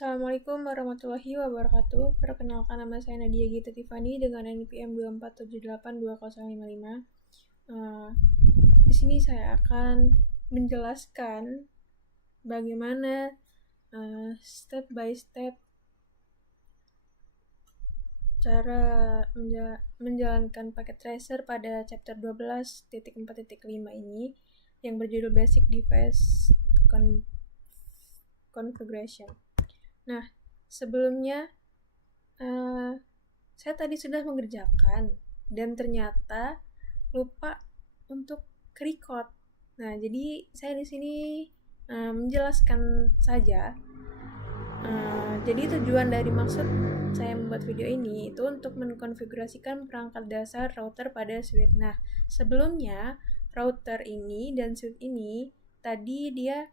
Assalamualaikum warahmatullahi wabarakatuh. Perkenalkan, nama saya Nadia Gita Tiffany dengan NPM 247820055. Di sini saya akan menjelaskan bagaimana step by step cara menjalankan paket tracer pada chapter 12.4.5 ini yang berjudul Basic Device Configuration. Nah, sebelumnya saya tadi sudah mengerjakan dan ternyata lupa untuk record. Nah, jadi saya di sini menjelaskan saja. Jadi tujuan dari maksud saya membuat video ini itu untuk mengkonfigurasikan perangkat dasar router pada switch. Nah, sebelumnya router ini dan switch ini tadi dia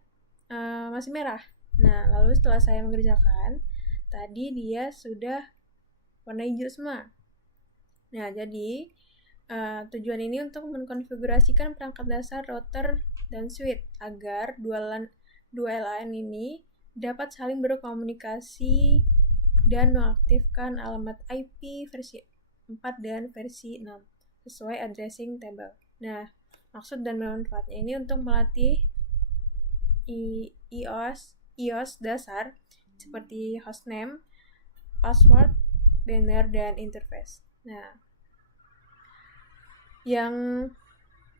masih merah. Nah, lalu setelah saya mengerjakan, tadi dia sudah warna hijau semua. Nah, jadi tujuan ini untuk mengkonfigurasikan perangkat dasar router dan switch agar dua LAN ini dapat saling berkomunikasi dan mengaktifkan alamat IP versi 4 dan versi 6 sesuai addressing table. Nah, maksud dan manfaatnya ini untuk melatih iOS dasar seperti hostname, password, banner, dan interface. Nah, yang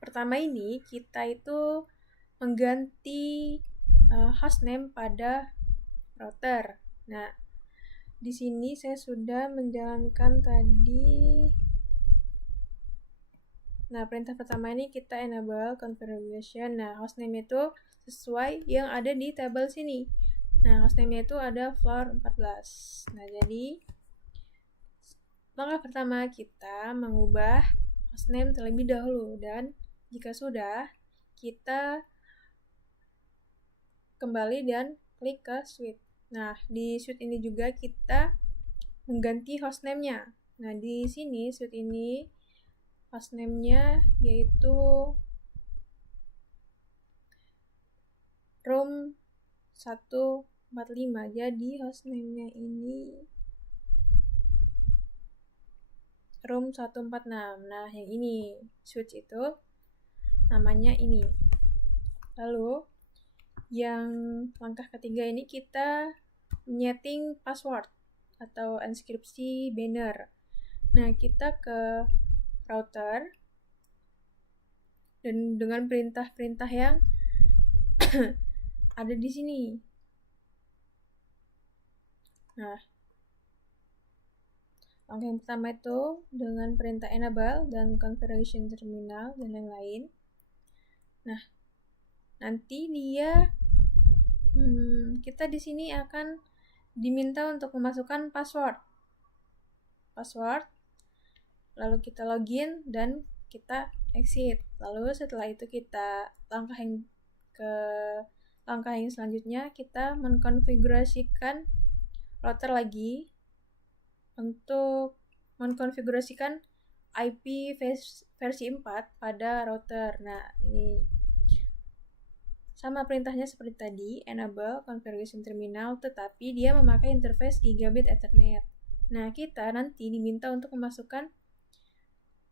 pertama ini kita itu mengganti hostname pada router. Nah, di sini saya sudah menjalankan tadi. Nah, perintah pertama ini kita enable configuration. Nah, hostname itu sesuai yang ada di tabel sini. Nah, hostname itu ada floor 14. Nah, jadi langkah pertama kita mengubah hostname terlebih dahulu, dan jika sudah, kita kembali dan klik ke switch. Nah, di switch ini juga kita mengganti hostname-nya. Nah, di sini switch ini hostname-nya yaitu room 145. Jadi hostname-nya ini room 146. Nah, yang ini switch itu namanya ini. Lalu yang langkah ketiga ini kita menyeting password atau enkripsi banner. Nah, kita ke router dan dengan perintah-perintah yang ada di sini. Nah, langkah yang pertama itu dengan perintah enable dan configuration terminal dan lain-lain. Nah, nanti dia kita di sini akan diminta untuk memasukkan password. Lalu kita login dan kita exit. Lalu setelah itu kita langkah yang selanjutnya kita mengkonfigurasikan router lagi untuk mengkonfigurasikan IP versi 4 pada router. Nah, ini sama perintahnya seperti tadi, enable configuration terminal, tetapi dia memakai interface gigabit Ethernet. Nah, kita nanti diminta untuk memasukkan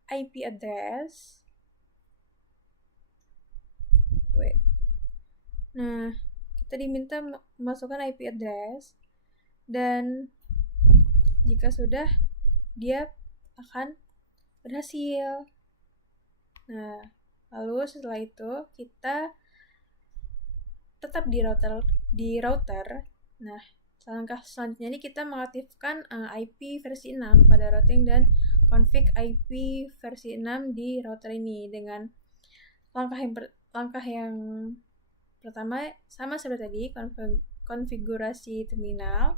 IP address. Nah, kita diminta memasukkan IP address, dan jika sudah, dia akan berhasil. Nah, lalu setelah itu kita tetap di router. Nah, langkah selanjutnya ini kita mengaktifkan IP versi 6 pada routing dan config IP versi 6 di router ini dengan langkah yang pertama sama seperti tadi, konfigurasi terminal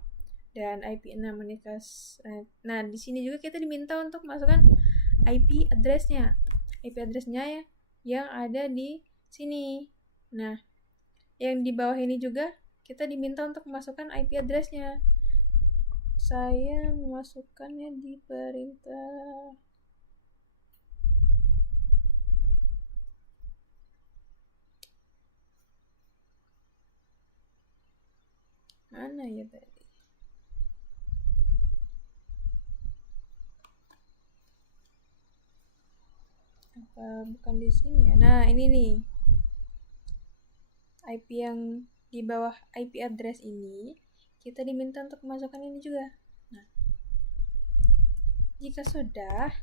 dan IP 6 unikas. Nah, di sini juga kita diminta untuk masukkan IP address-nya. IP address-nya yang ada di sini. Nah, yang di bawah ini juga kita diminta untuk memasukkan IP address-nya. Saya memasukkannya di perintah mana ya tadi? bukan di sini ya. Nah, ini nih. IP yang di bawah IP address ini, kita diminta untuk memasukkan ini juga. Nah, jika sudah,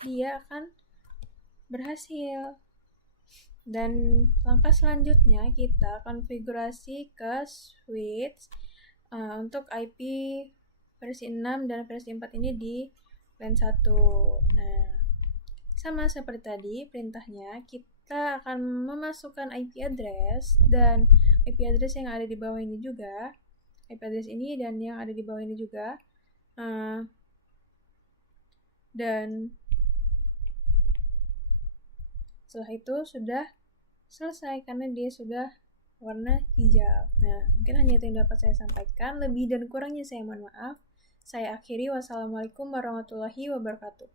dia akan berhasil. Dan langkah selanjutnya kita konfigurasi ke switch untuk IP versi 6 dan versi 4 ini di LAN 1. Nah, sama seperti tadi perintahnya, kita akan memasukkan IP address dan IP address yang ada di bawah ini juga, IP address ini dan yang ada di bawah ini juga, dan setelah itu sudah selesai karena dia sudah warna hijau. Nah, mungkin hanya itu yang dapat saya sampaikan. Lebih dan kurangnya saya mohon maaf. Saya akhiri. Wassalamualaikum warahmatullahi wabarakatuh.